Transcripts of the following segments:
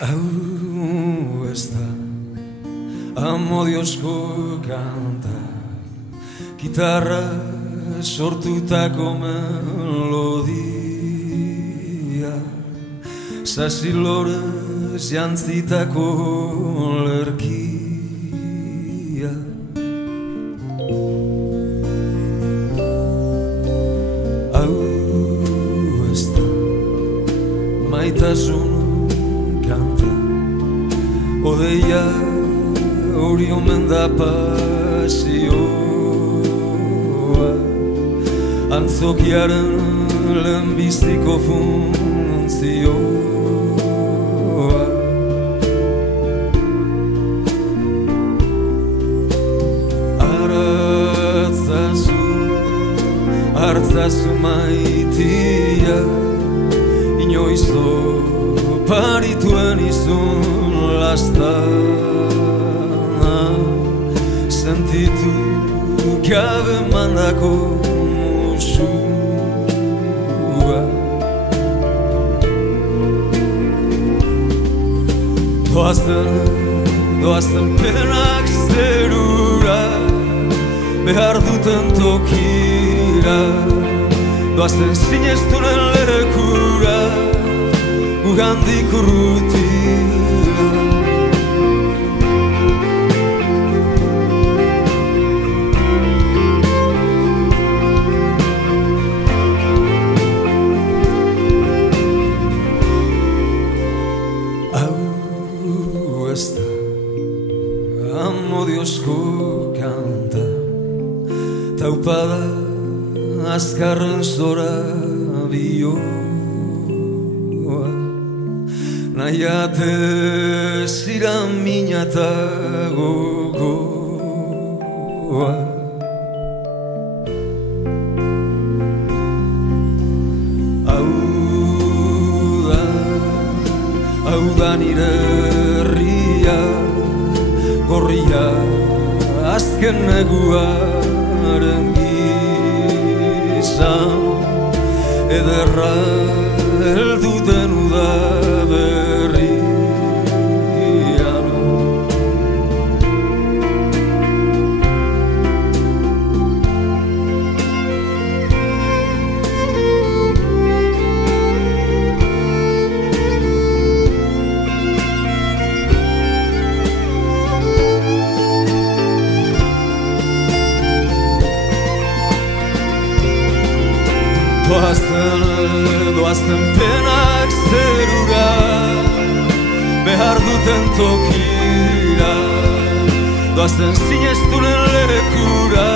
Hau ez da amodiozko kanta, gitarra sortutako melodia, sasilorez jantzitako lerkia. Hau ez da maitasun kanta, odeia hori omen da pasioa, antzokiaren lehenbiziko funtzioa. Hartzazu maitia, inoiz oparituen izun lastana, sentitu gabe mandako musua. Doazten penak zerura, behar duten tokira, doazten sinestunen lekura, gugandik urrutira. Hau ez da amodiozko kanta, taupada azkarren zora bioa, nahiate ziran minata gogoa. Hau da nire herria, gorria azken neguaren gizan, ederra helduten udaberrian. Doazten penak zerura, behar duten tokira, doazten sinestunen lekura,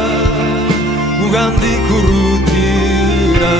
gugandik urrutira.